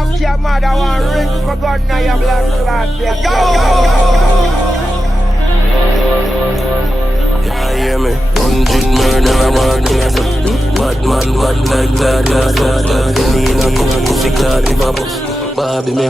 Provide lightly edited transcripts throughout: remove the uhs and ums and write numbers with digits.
Fuck your mother, one ring for gun now, you black slot. Go! Yeah, hear me? 100 murder, I want to bad man, bad like that. Penny in a pussy clot, never bust. Bobby, me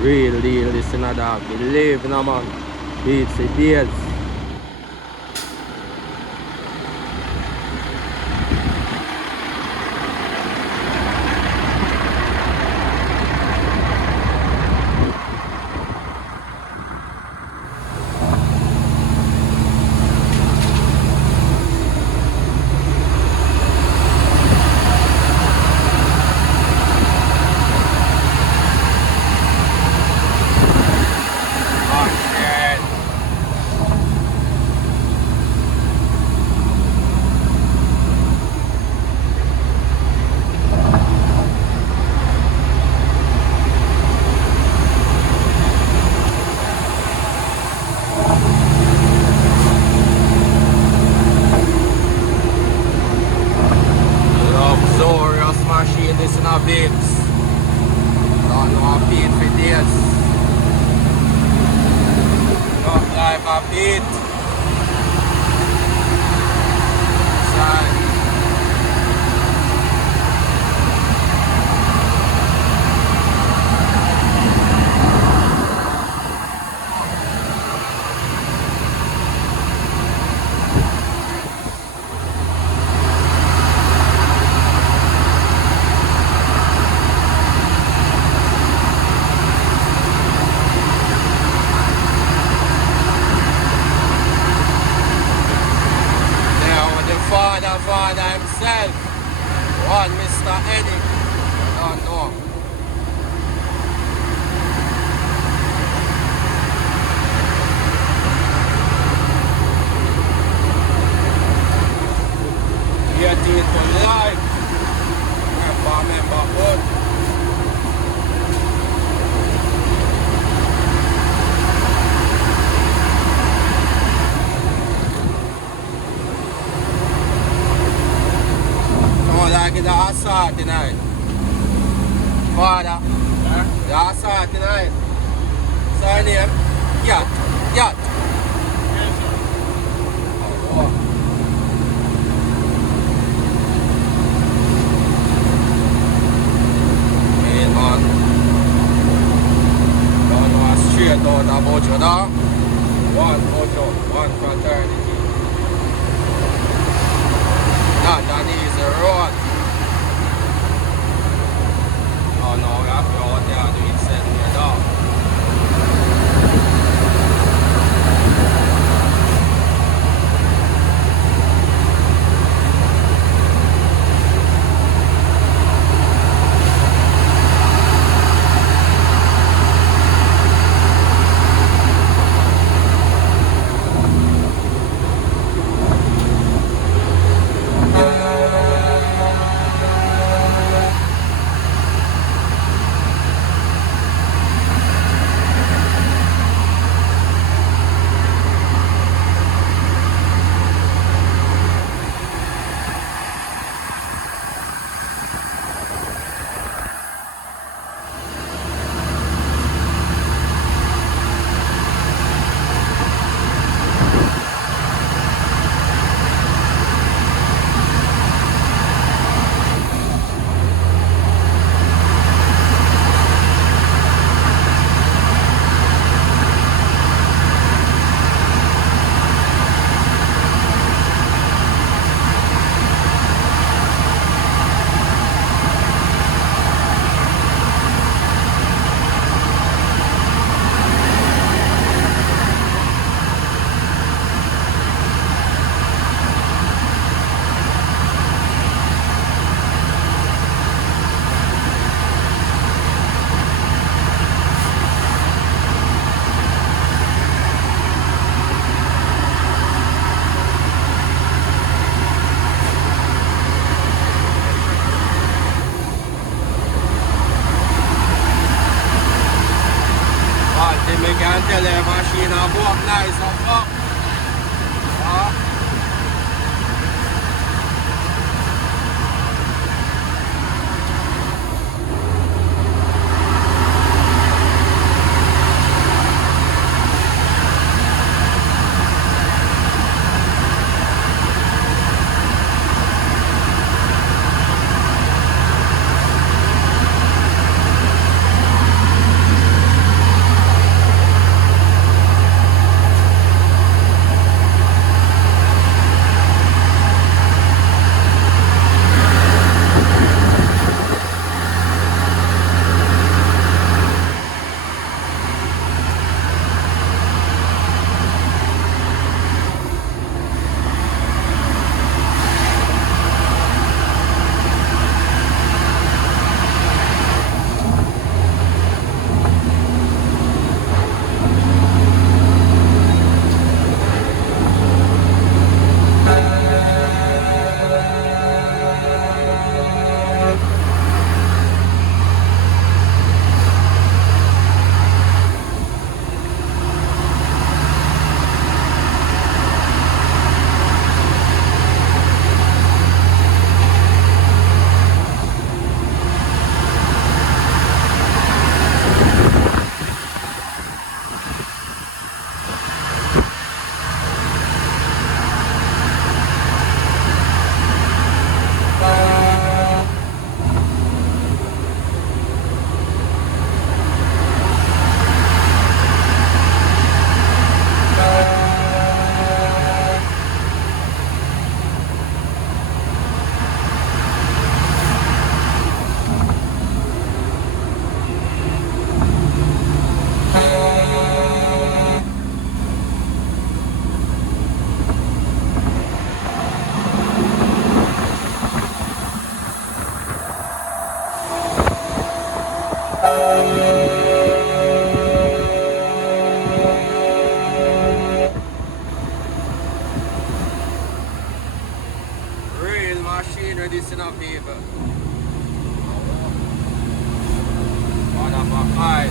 Real deal, this in a dog. Believe in a man. Beats it, beats. This in our babes. Don't know how beat for this. Don't like a beat. Side. Father himself, one Mr. Eddie, I don't know. It for life. Remember what? Like the assault tonight. Father. Huh? The assault tonight. What's your name? Yacht. Yacht. Yes, sir. Oh. Man, man. Don't know straight out about you now. One mojo, one fraternity. Not an easy road. Oh no, we have to go out there doing something here now. can tell the machine will go up nice and up. Real machinery, this is not people. What up, high?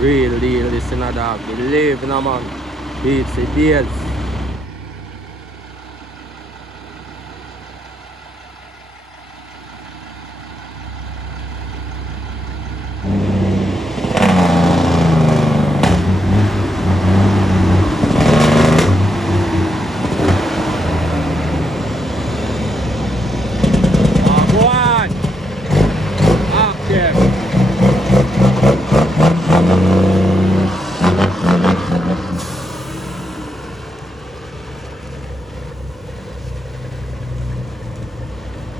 Real deal, this is not dog. Believe in a man. Beats the deals. Go on. Okay.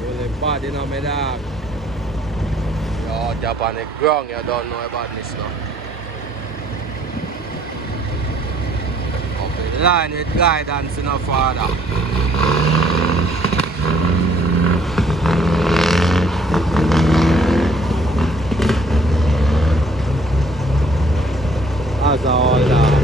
Really bad, you know, my dog. You're out there on the ground, you don't know about this now. Up in line with guidance, you know, father. As all that.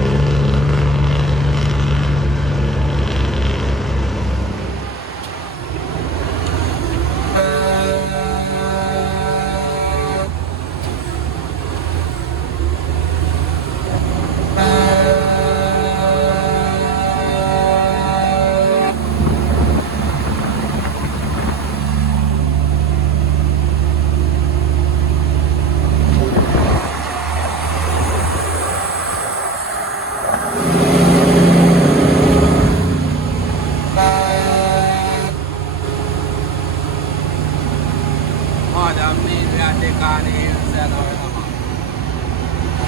More than me, we are taking on the hills and all that.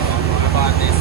Don't know about this.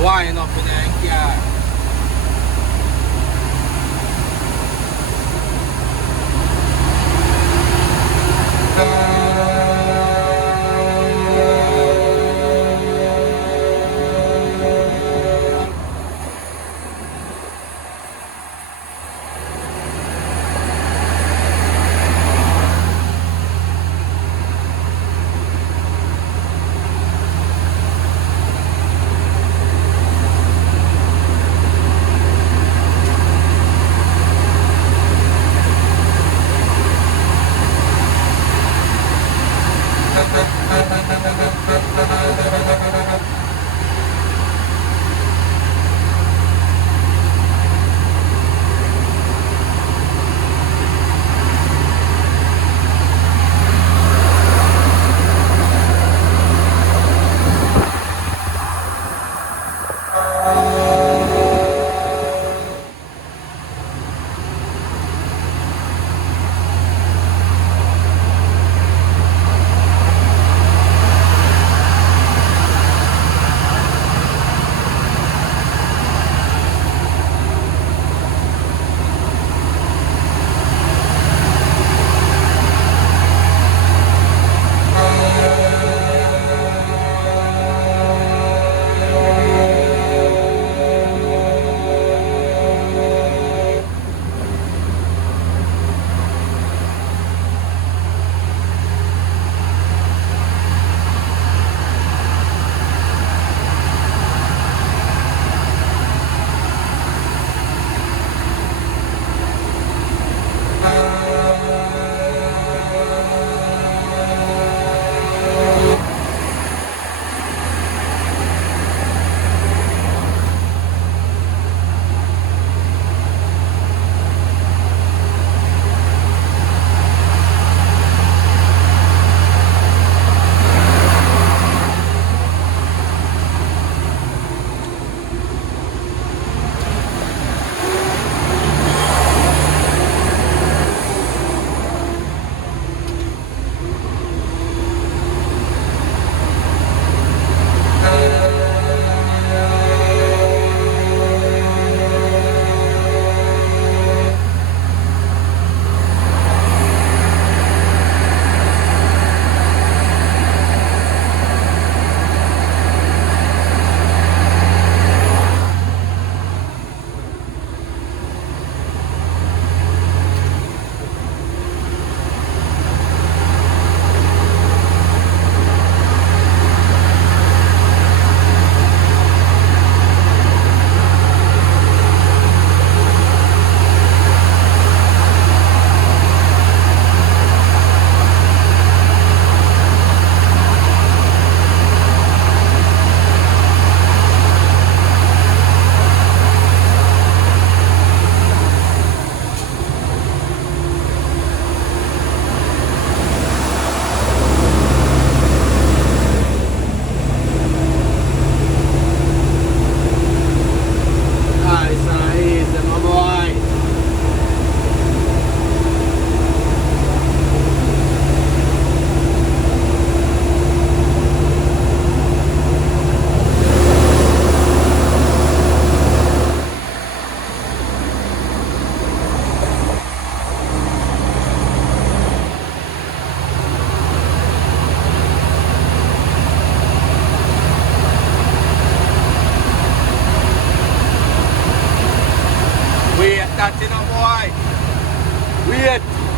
Wine up in the car. left.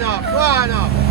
Go on up.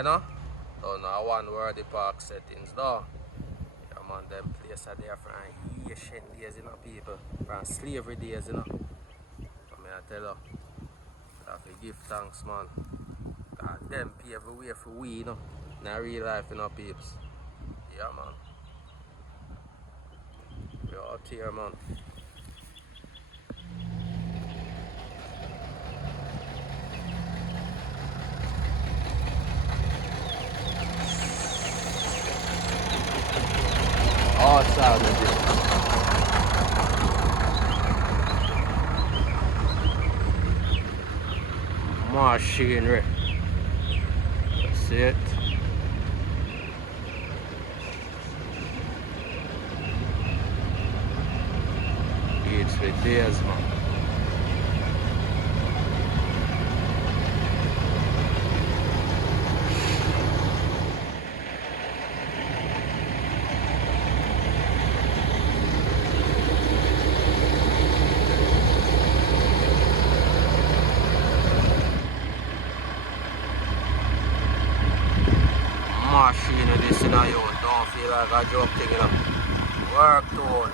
you know? Don't know one word the park settings though. Yeah man, them place are there from ancient days, you know, people. From slavery days, you know. So I tell you, you have to give thanks, man. God, them pave the way for we, you know. In real life, you know, peeps. Yeah man. We're out here, man. Outside, machinery. That's it. It's for days, man. Machine this in a you don't feel like a joke thing, you know. Work tool.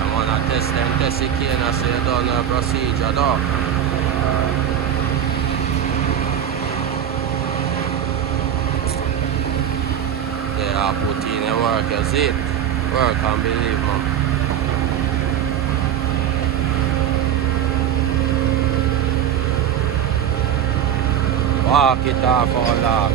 I'm gonna test them test the cane so you don't know procedure though. I put in the work, you see it? Work and believe, man. Walk it off all that.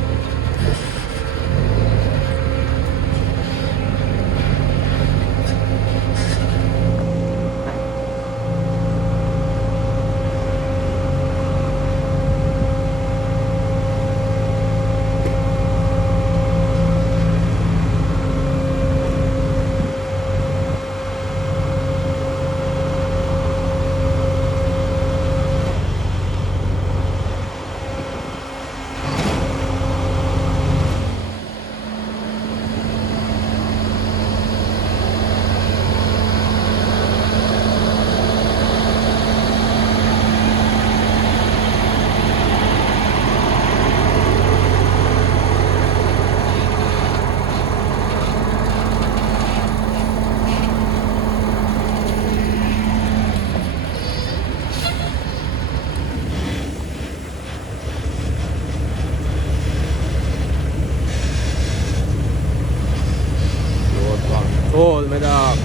Hold me dog.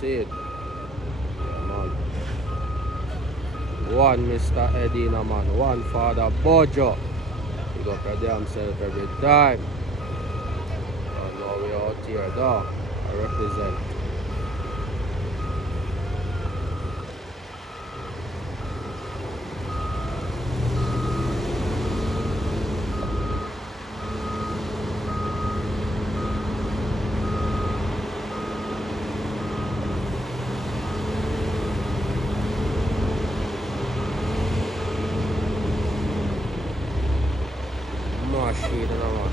See it? Yeah, man. One Mr. Edina, man. One Father Bojo. You got your damn self every time. And now we out here, though. I represent. Machine, man.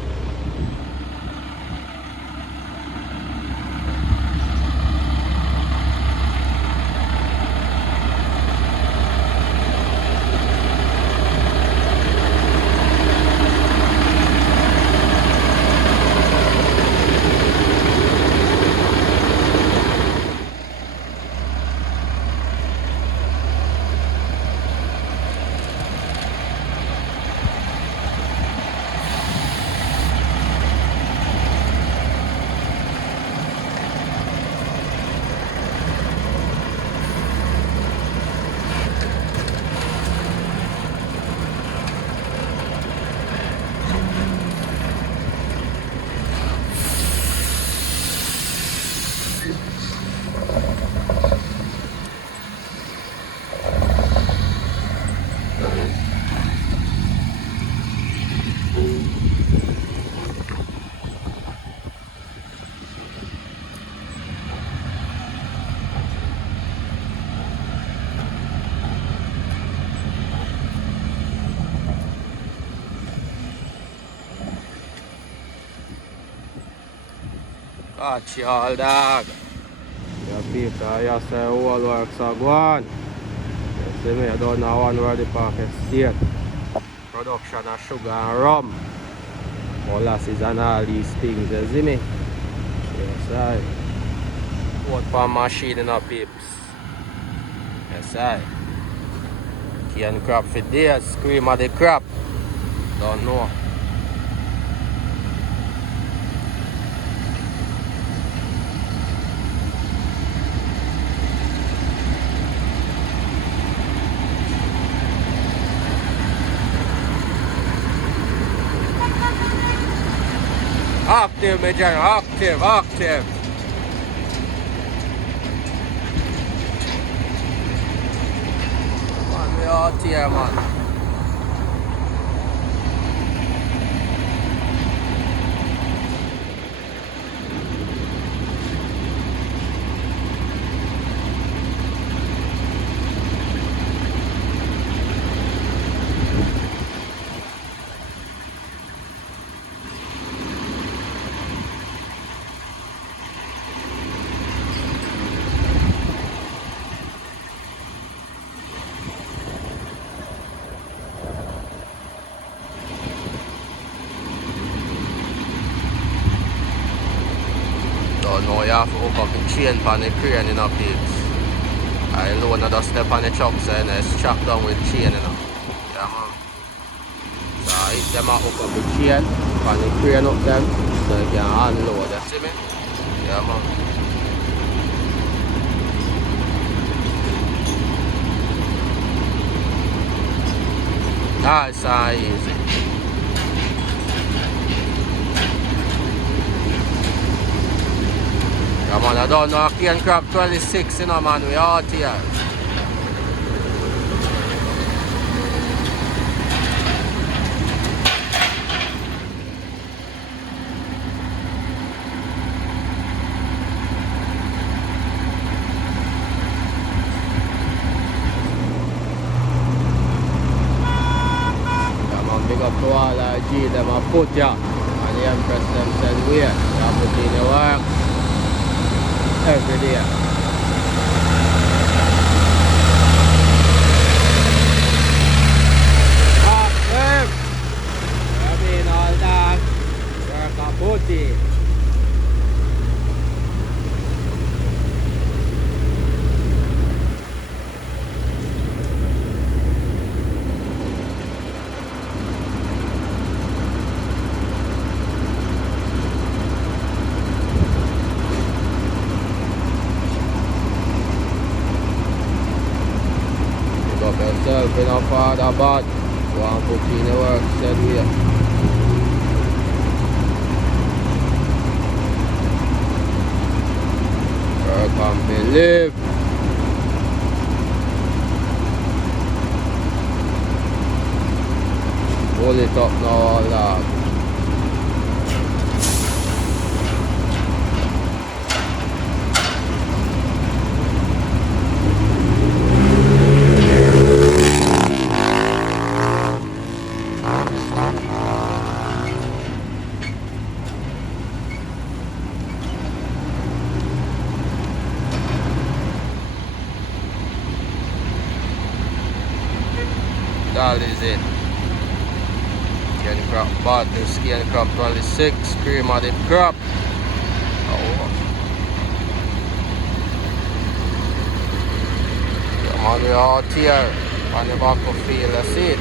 Watch y'all, dog. Yeah, people, you say all works are gone. You see me, I don't know one where the park estate. Production of sugar and rum. Molasses and all these things, you see me? Yes, I. What for machine in our peeps. Yes, I. Cane crop for days, scream of the crop. Don't know. Active, Major, active, active. Man, we out here, man. Don't know, you have to hook up the chain on the crane, you know, peeps. I alone I just step on the truck, so it's strapped down with chain, you know. Yeah, man. So I hit them up, hook up the chain on the crane up them, so you can unload, you see me? Yeah, man. That's so easy. Yeah, man, I don't know, I can't grab 26, you know, man, we out here. Yeah, man, big up to all G, them a put ya, and the Empress them said, wait, you have to do the work. Every day. Active! I mean all that. Work a booty. Yourself in a father bad. Go and put in the work, said we. Work and believe. Pull it up now, all that. That is it. Skin crop bottle, skin crop 26, cream of the crop. Oh. Come on, we're out here on the back of field, that's it.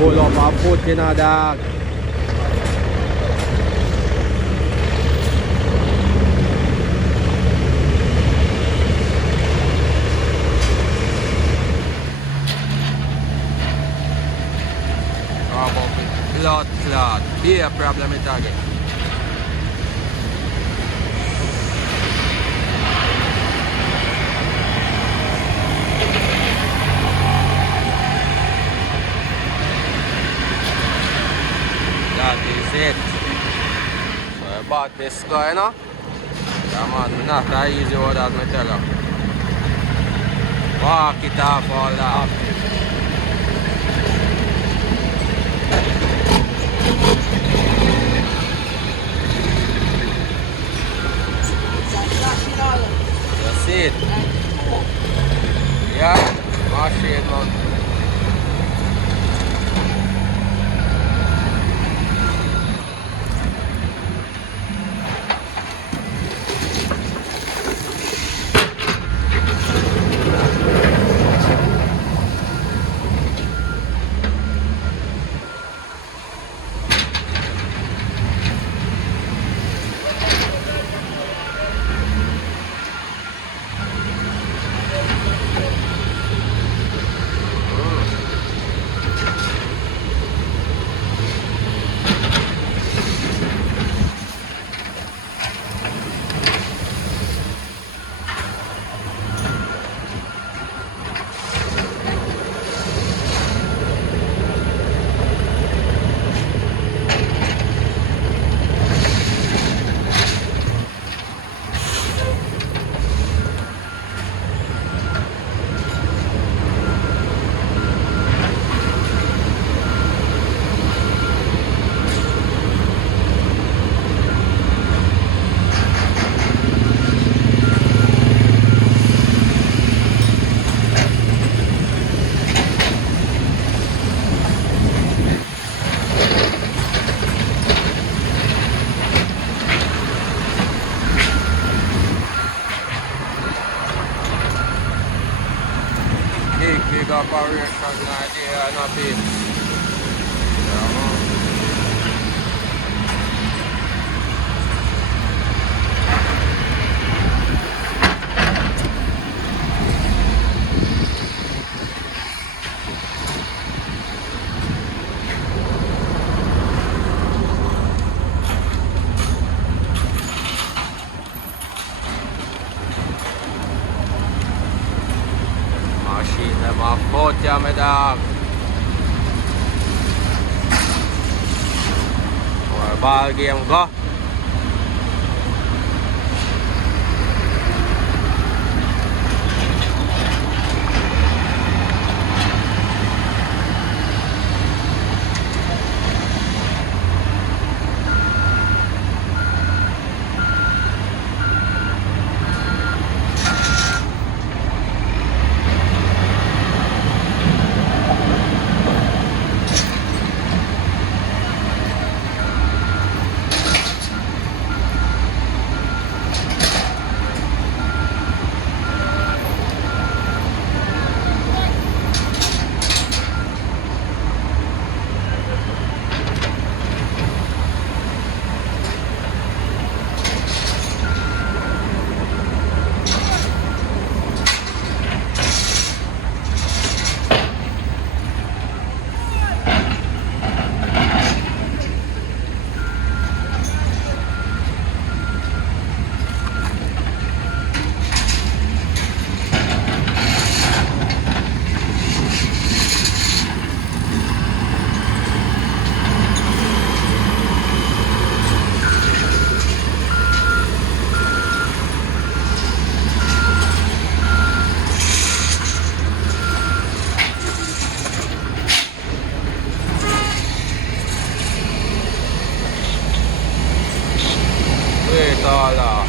pull up a foot in a dog. Blood clot, be a problem it again. That is it. So I bought this guy, you know? Yeah man, not that easy what that me tell you. Walk it off all that. That's it. Yeah, wash it man. Big operation idea and a bit. Machine them off boat, yeah, my dog. Or ball game go. Wait all that.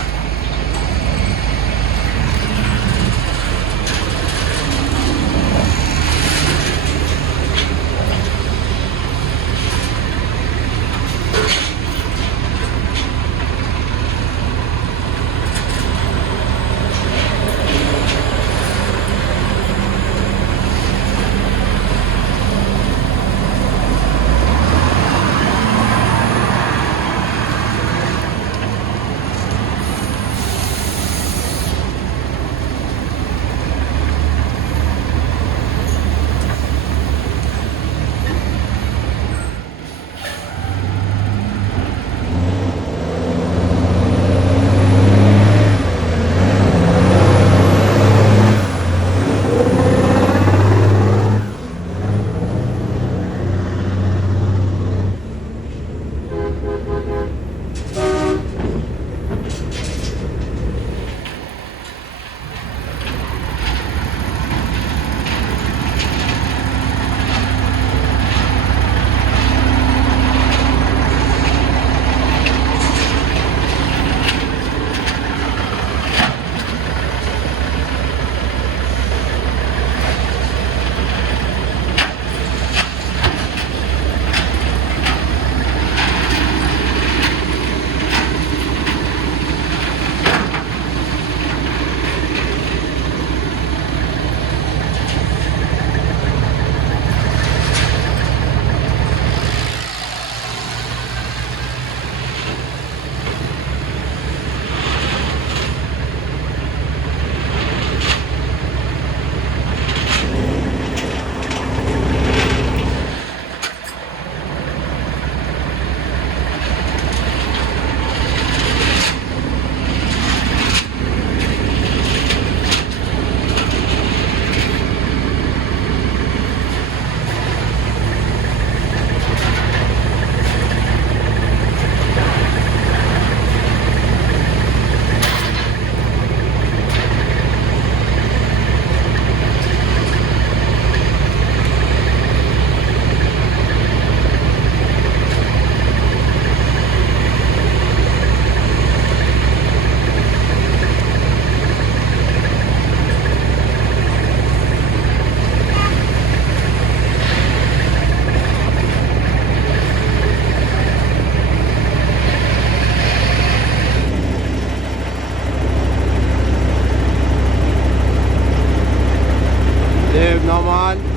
live, no man.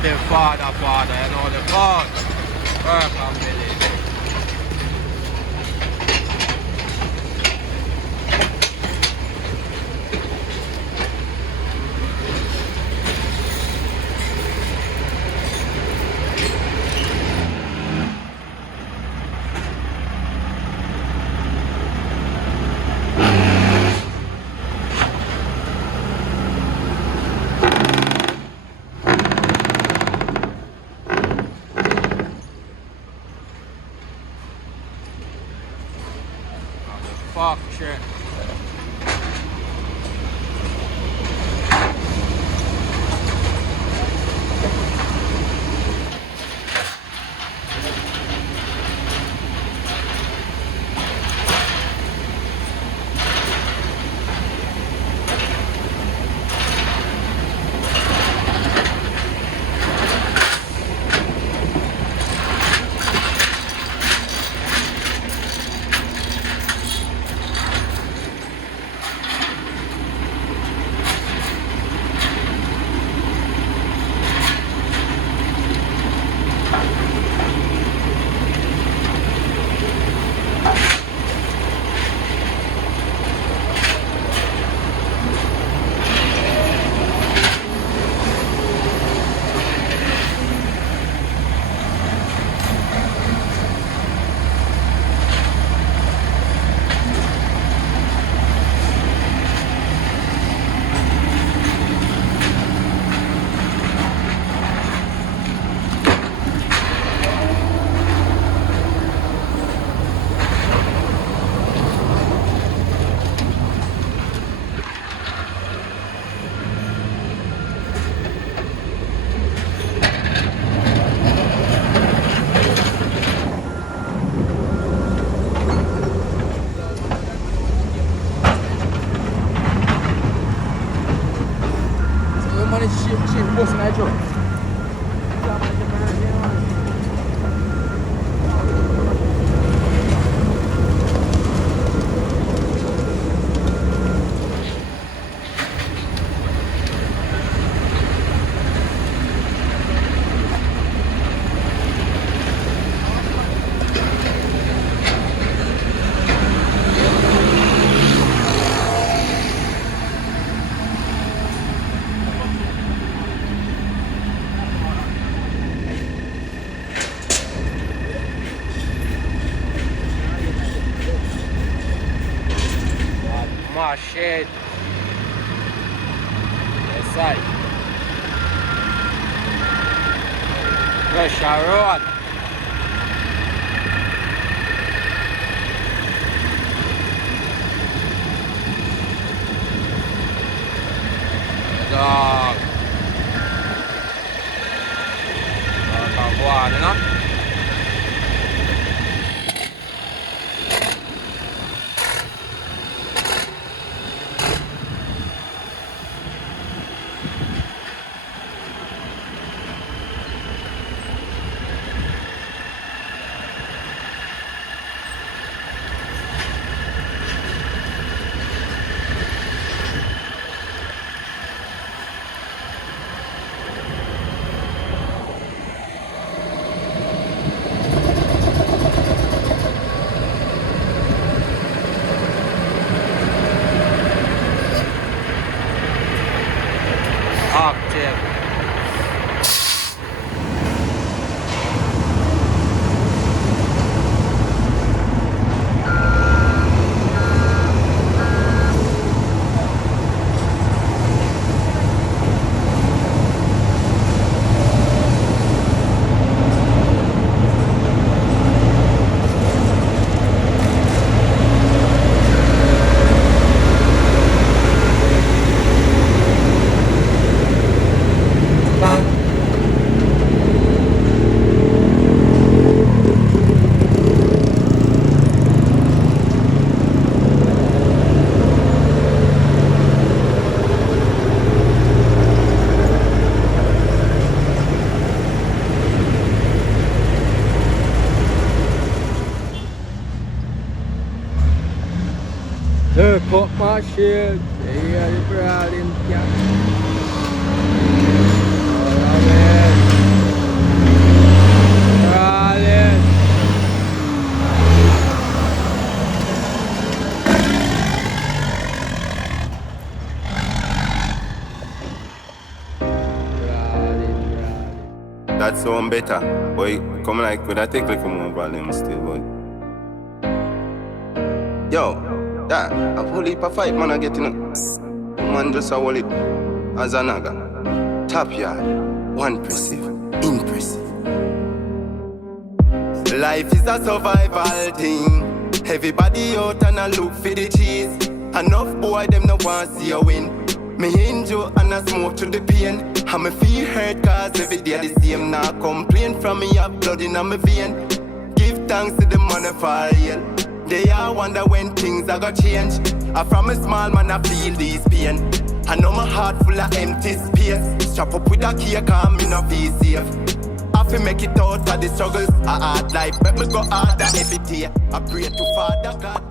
The father, you know the God. Work on Billy. Fuck shit. My shit. Yes, I. Pressure road. dog. Go on, you know? Octave. Cut my shit. Yeah, the brawling cat. Brawling. That sound better. Boy, come like with a take like more volume still, boy. Yo, that a whole heap of fight, man, I get in it. Man just a hold it as a naga. Top yard, one impressive, impressive. Life is a survival thing. Everybody out and I look for the cheese. Enough boy, them no want see you win. Me injure and I smoke to the pain. And me feel hurt cause every day the same. Now complain from me, have blood in my vein. Give thanks to the money for real. They all wonder when things are gonna change. I from a small man I feel this pain. I know my heart full of empty space. Strap up with a cake and me no feel safe. I feel make it out of the struggles. A hard life, but me go harder every day. I pray to Father God.